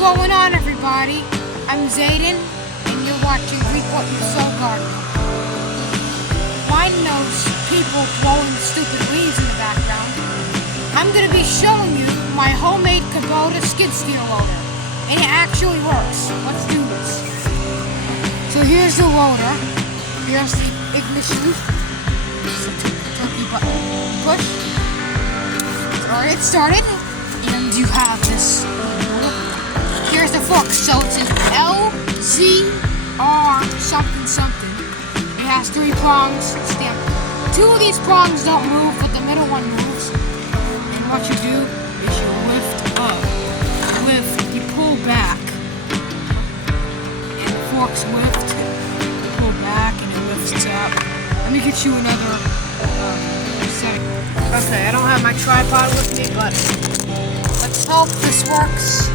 going on, everybody? I'm Zayden, and you're watching Reap What You Sow Gardening. Find those people blowing stupid leaves in the background. I'm going to be showing you my homemade Kubota skid steer loader, and it actually works. Let's do this. So here's the loader. Here's the ignition. It's a turkey button. Push. Alright, it started. And you have this. Here's the fork. So it's an LZR something something. It has 3 prongs. Stamped. 2 of these prongs don't move, but the middle one moves. And what you do is you lift up. Lift. You pull back. And the forks lift. Pull back and it lifts up. Let me get you another setting. Okay, I don't have my tripod with me, but let's hope this works.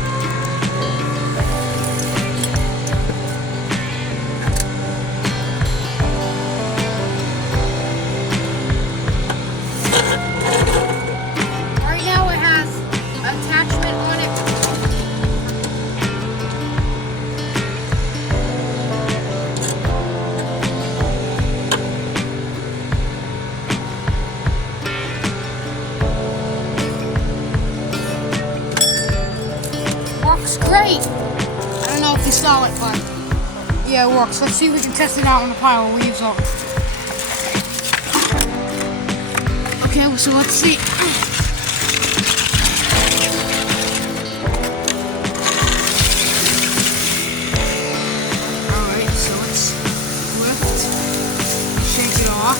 Right now it has attachment on it. Works great. I don't know if you saw it, but yeah, it works. Let's see if we can test it out on the pile of leaves. Okay, so let's see. Alright, so let's lift, shake it off,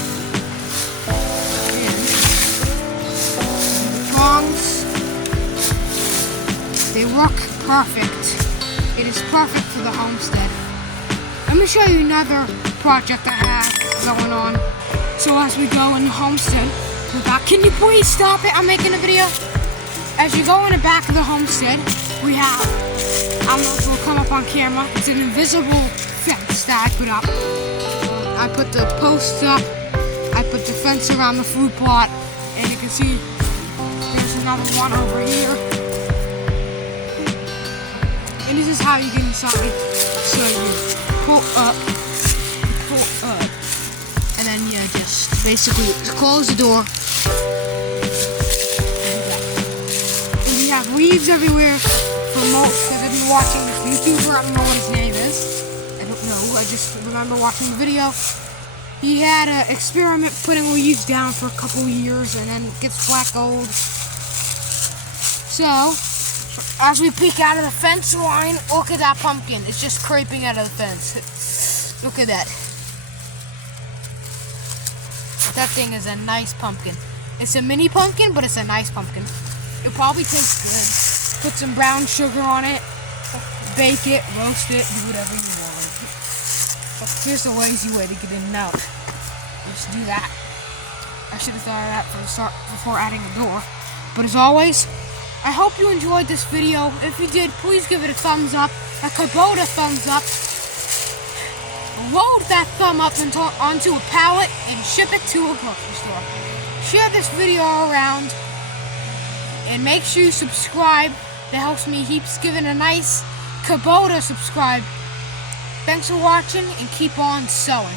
and the prongs, they work perfect. It is perfect for the Homestead. Let me show you another project I have going on. So as we go in the Homestead, we're back. Can you please stop it? I'm making a video. As you go in the back of the Homestead, we have, I don't know if it will come up on camera, it's an invisible fence that I put up. I put the posts up, I put the fence around the fruit plot, and you can see there's another one over here. And this is how you get inside. So you pull up, and then you just basically close the door. And you have leaves everywhere for most, because I've been watching this YouTuber, I don't know what his name is. I don't know, I just remember watching the video. He had an experiment putting leaves down for a couple of years, and then it gets black gold. So, as we peek out of the fence line, look at that pumpkin. It's just creeping out of the fence. Look at that. That thing is a nice pumpkin. It's a mini pumpkin, but it's a nice pumpkin. It probably tastes good. Put some brown sugar on it, bake it, roast it, do whatever you want. But here's the lazy way to get in and out. Just do that. I should have thought of that from the start before adding a door. But as always, I hope you enjoyed this video. If you did, please give it a thumbs up, a Kubota thumbs up. Load that thumb up onto a pallet and ship it to a grocery store. Share this video around and make sure you subscribe. That helps me heaps. Give it a nice Kubota subscribe. Thanks for watching and keep on sowing.